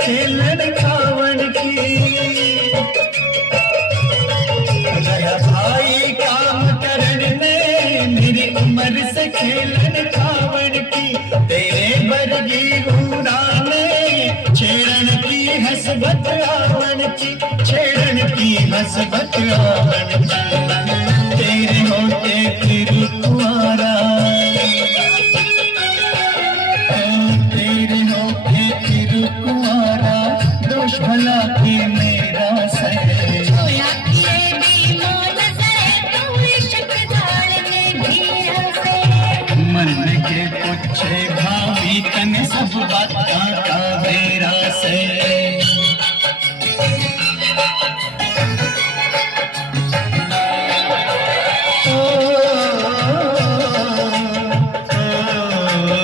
खेलन खावन की। मेरा भाई काम करन ने मेरी उम्र से खेलन खावन की। तेरे बरगी घूरा में छेड़न की हसबत आवन की, छेड़न की हसबत आवन